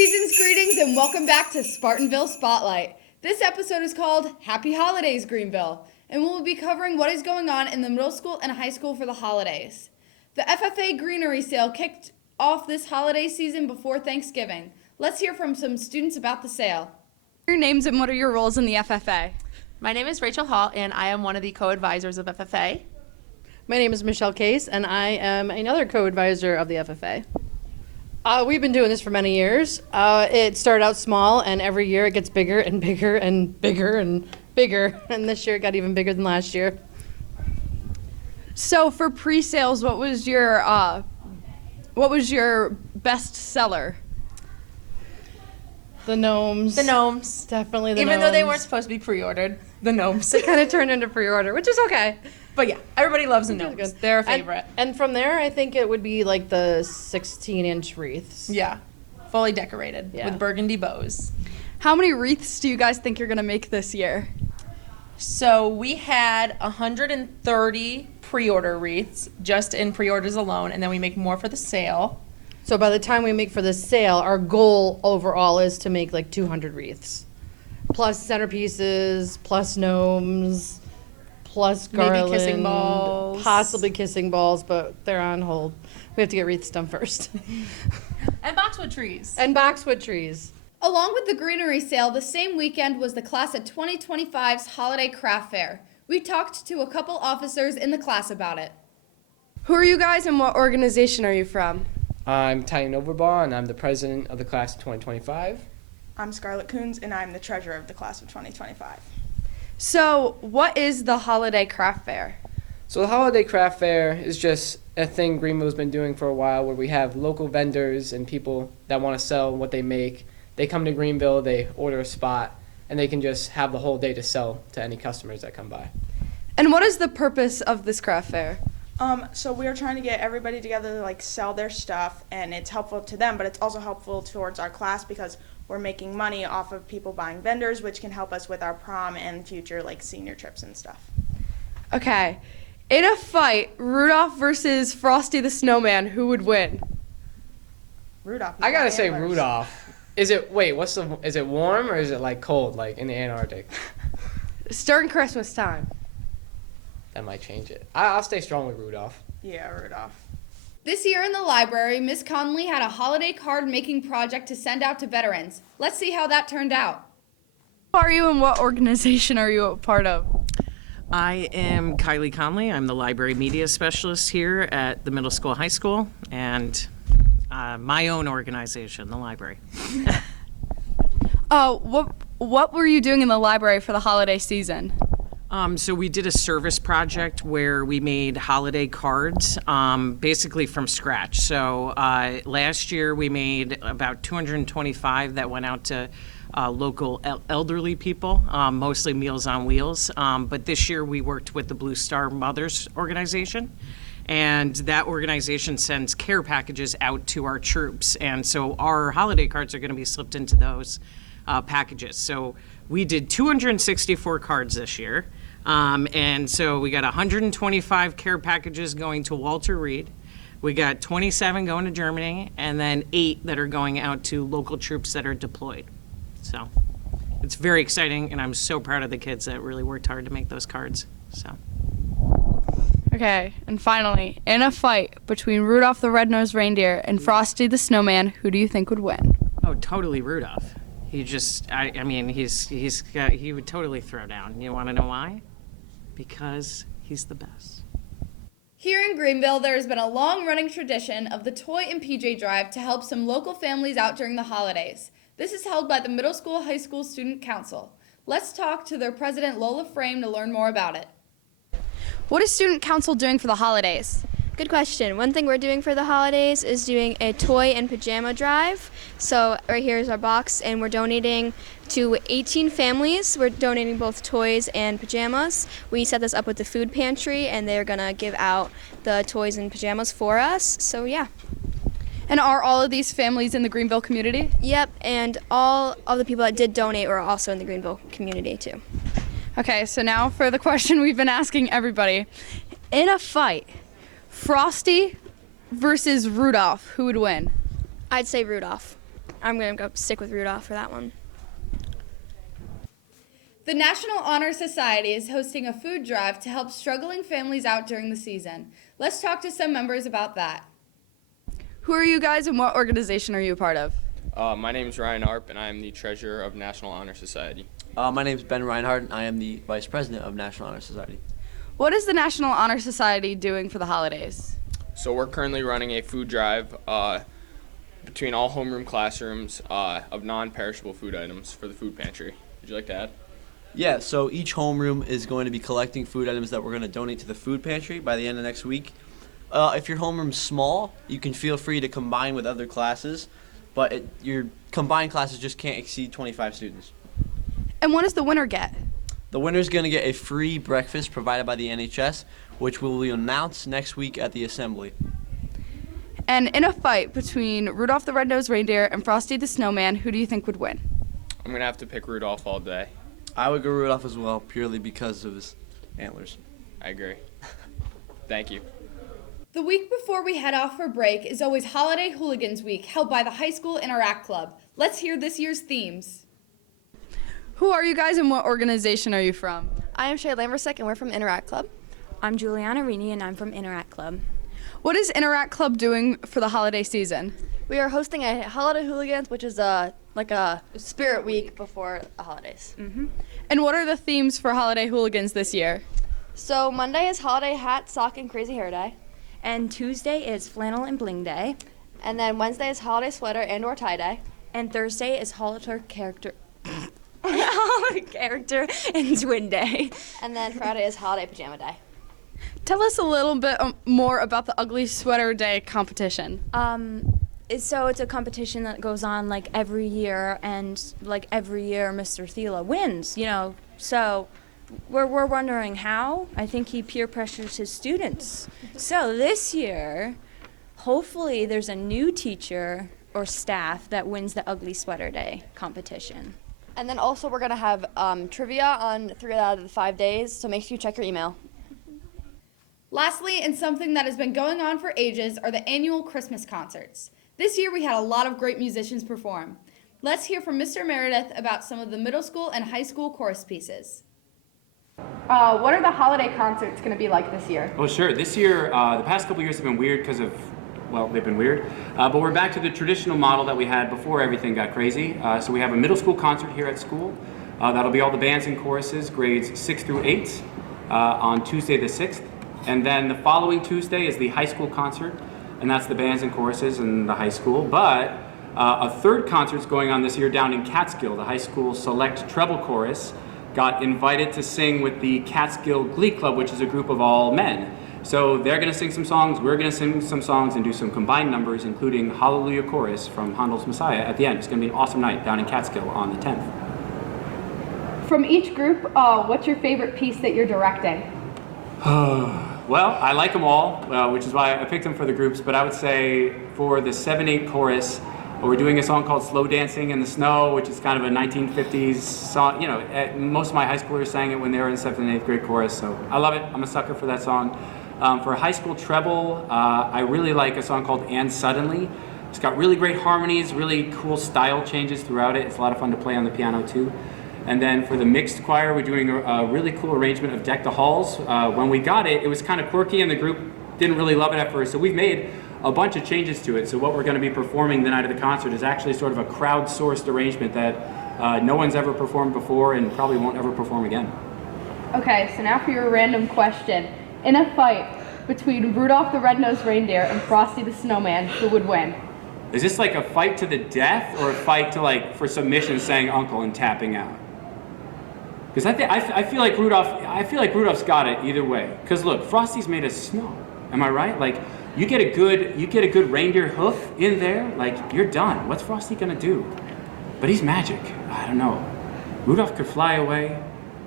Season's greetings and welcome back to Spartanville Spotlight. This episode is called Happy Holidays, Greenville, and we'll be covering what is going on in the middle school and high school for the holidays. The FFA Greenery Sale kicked off this holiday season before Thanksgiving. Let's hear from some students about the sale. Your names and what are your roles in the FFA? My name is Rachel Hall, and I am one of the co-advisors of FFA. My name is Michelle Case, and I am another co-advisor of the FFA. We've been doing this for many years. It started out small, and every year it gets bigger and bigger and bigger and bigger, and this year it got even bigger than last year. So for pre-sales, what was your best seller? The gnomes. The gnomes. Definitely the Even gnomes. though they weren't supposed to be pre-ordered, the gnomes. They kind of turned into pre-order, which is okay. But yeah, everybody loves the gnomes. Good. They're a favorite. And from there, I think it would be like the 16-inch wreaths. Yeah, fully decorated with burgundy bows. How many wreaths do you guys think you're going to make this year? So we had 130 pre-order wreaths just in pre-orders alone, and then we make more for the sale. So by the time we make for the sale, our goal overall is to make like 200 wreaths. Plus centerpieces, plus gnomes, plus garland. Maybe kissing balls. Possibly kissing balls, but they're on hold. We have to get wreaths done first. And boxwood trees. And boxwood trees. Along with the Greenery Sale, the same weekend was the class of 2025's Holiday Craft Fair. We talked to a couple officers in the class about it. Who are you guys and what organization are you from? I'm Tiny Overbaugh, and I'm the president of the class of 2025. I'm Scarlett Coons, and I'm the treasurer of the class of 2025. So what is the Holiday Craft Fair? So the Holiday Craft Fair is just a thing Greenville's been doing for a while, where we have local vendors and people that want to sell what they make. They come to Greenville, they order a spot, and they can just have the whole day to sell to any customers that come by. And what is the purpose of this craft fair? So we are trying to get everybody together to sell their stuff, and it's helpful to them, but it's also helpful towards our class because we're making money off of people buying vendors, which can help us with our prom and future senior trips and stuff. Okay. In a fight, Rudolph versus Frosty the Snowman, who would win? Rudolph. I gotta say Rudolph. Is it warm or is it cold, in the Antarctic? It's during Christmas time. That might change it. I'll stay strong with Rudolph. Yeah, Rudolph. This year in the library, Miss Conley had a holiday card making project to send out to veterans. Let's see how that turned out. Who are you and what organization are you a part of? I am Kylie Conley. I'm the library media specialist here at the middle school, high school, and my own organization, the library. What were you doing in the library for the holiday season? So we did a service project where we made holiday cards, basically from scratch. So last year we made about 225 that went out to local elderly people, mostly Meals on Wheels. But this year we worked with the Blue Star Mothers organization. And that organization sends care packages out to our troops. And so our holiday cards are going to be slipped into those packages. So we did 264 cards this year. And so we got 125 care packages going to Walter Reed. We got 27 going to Germany, and then 8 that are going out to local troops that are deployed. So it's very exciting, and I'm so proud of the kids that really worked hard to make those cards. So. Okay, and finally, in a fight between Rudolph the Red-Nosed Reindeer and Frosty the Snowman, who do you think would win? Oh, totally Rudolph. He just, he would totally throw down. You want to know why? Because he's the best. Here in Greenville, there has been a long-running tradition of the Toy and PJ Drive to help some local families out during the holidays. This is held by the Middle School High School Student Council. Let's talk to their president, Lola Frame, to learn more about it. What is Student Council doing for the holidays? Good question. One thing we're doing for the holidays is doing a toy and pajama drive. So right here is our box, and we're donating to 18 families. We're donating both toys and pajamas. We set this up with the food pantry, and they're going to give out the toys and pajamas for us. So yeah. And are all of these families in the Greenville community? Yep, and all of the people that did donate were also in the Greenville community too. Okay, so now for the question we've been asking everybody. In a fight, Frosty versus Rudolph, who would win? I'd say Rudolph. I'm going to go stick with Rudolph for that one. The National Honor Society is hosting a food drive to help struggling families out during the season. Let's talk to some members about that. Who are you guys and what organization are you a part of? My name is Ryan Arp, and I am the treasurer of National Honor Society. My name is Ben Reinhardt, and I am the vice president of National Honor Society. What is the National Honor Society doing for the holidays? So we're currently running a food drive between all homeroom classrooms of non-perishable food items for the food pantry. Would you like to add? Yeah, so each homeroom is going to be collecting food items that we're going to donate to the food pantry by the end of next week. If your homeroom's small, you can feel free to combine with other classes, but your combined classes just can't exceed 25 students. And what does the winner get? The winner's going to get a free breakfast provided by the NHS, which will be announced next week at the assembly. And in a fight between Rudolph the Red-Nosed Reindeer and Frosty the Snowman, who do you think would win? I'm going to have to pick Rudolph all day. I would go Rudolph as well, purely because of his antlers. I agree. Thank you. The week before we head off for break is always Holiday Hooligans Week, held by the High School Interact Club. Let's hear this year's themes. Who are you guys and what organization are you from? I am Shay Lambersick, and we're from Interact Club. I'm Juliana Rini, and I'm from Interact Club. What is Interact Club doing for the holiday season? We are hosting a Holiday Hooligans, which is like a spirit week before the holidays. Mm-hmm. And what are the themes for Holiday Hooligans this year? So Monday is Holiday Hat, Sock, and Crazy Hair Day. And Tuesday is Flannel and Bling Day. And then Wednesday is Holiday Sweater and or Tie Day. And Thursday is Holiday Character and Twin Day. And then Friday is Holiday Pajama Day. Tell us a little bit more about the Ugly Sweater Day competition. So it's a competition that goes on like every year, and like every year Mr. Thela wins, you know. So we're wondering how. I think he peer pressures his students. So this year, hopefully there's a new teacher or staff that wins the Ugly Sweater Day competition. And then also we're going to have trivia on 3 out of the 5 days, so make sure you check your email. Lastly, and something that has been going on for ages, are the annual Christmas concerts. This year we had a lot of great musicians perform. Let's hear from Mr. Meredith about some of the middle school and high school chorus pieces. What are the holiday concerts going to be like this year? Oh, sure. This year, the past couple years have been weird because of, well, they've been weird. But we're back to the traditional model that we had before everything got crazy. So we have a middle school concert here at school. That'll be all the bands and choruses, grades 6 through 8, on Tuesday the 6th. And then the following Tuesday is the high school concert, and that's the bands and choruses in the high school. But a third concert's going on this year down in Catskill. The high school select treble chorus got invited to sing with the Catskill Glee Club, which is a group of all men. So they're going to sing some songs, we're going to sing some songs, and do some combined numbers, including Hallelujah Chorus from Handel's Messiah at the end. It's going to be an awesome night down in Catskill on the 10th. From each group, what's your favorite piece that you're directing? Well, I like them all, which is why I picked them for the groups, but I would say for the 7/8 chorus, we're doing a song called Slow Dancing in the Snow, which is kind of a 1950s song. You know, most of my high schoolers sang it when they were in 7th and 8th grade chorus, so I love it. I'm a sucker for that song. For high school treble, I really like a song called And Suddenly. It's got really great harmonies, really cool style changes throughout it. It's a lot of fun to play on the piano too. And then for the mixed choir, we're doing a really cool arrangement of Deck the Halls. When we got it, it was kind of quirky and the group didn't really love it at first, so we've made a bunch of changes to it. So what we're going to be performing the night of the concert is actually sort of a crowd-sourced arrangement that no one's ever performed before and probably won't ever perform again. Okay, so now for your random question. In a fight between Rudolph the Red-Nosed Reindeer and Frosty the Snowman, who would win? Is this like a fight to the death or a fight to like for submission saying uncle and tapping out? Because I feel like Rudolph's got it either way. Because look, Frosty's made of snow. Am I right? Like you get a good reindeer hoof in there, like you're done. What's Frosty gonna do? But he's magic. I don't know. Rudolph could fly away.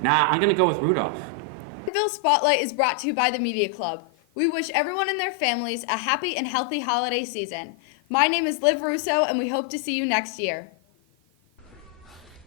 Nah, I'm gonna go with Rudolph. Spartanville Spotlight is brought to you by the Media Club. We wish everyone and their families a happy and healthy holiday season. My name is Liv Russo, and we hope to see you next year.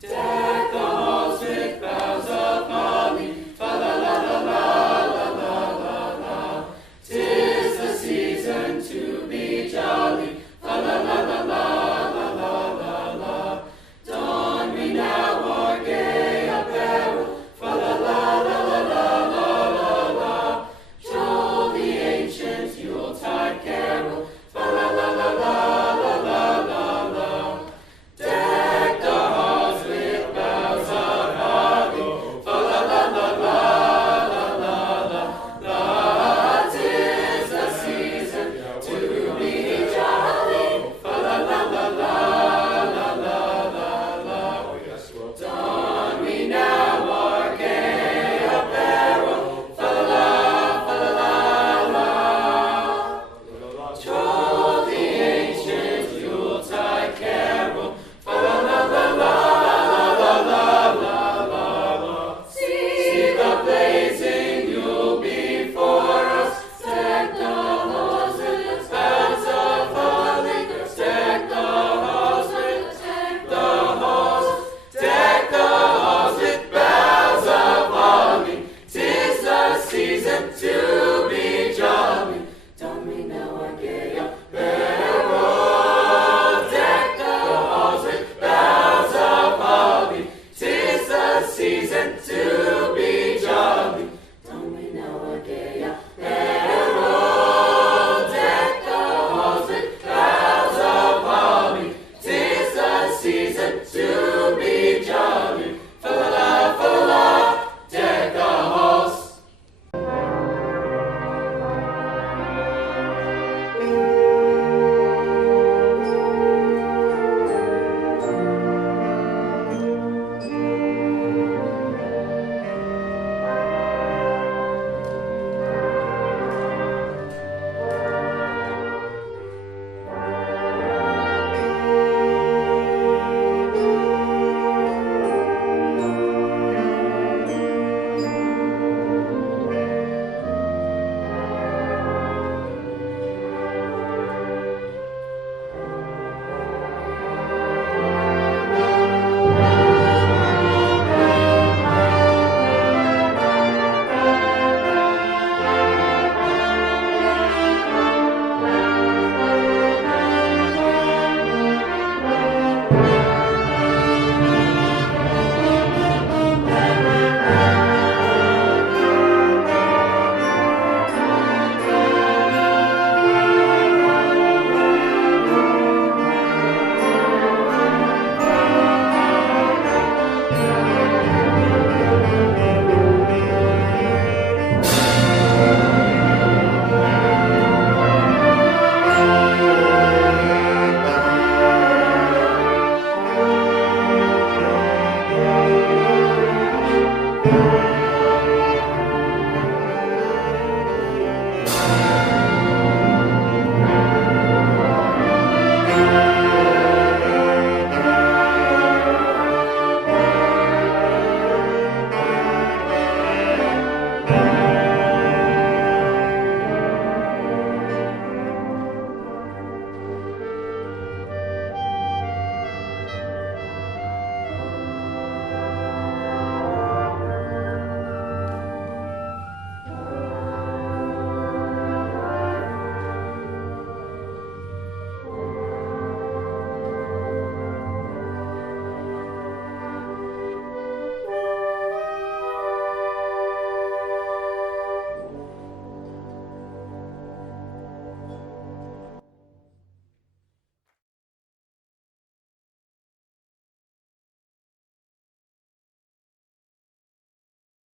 Deck the halls with boughs of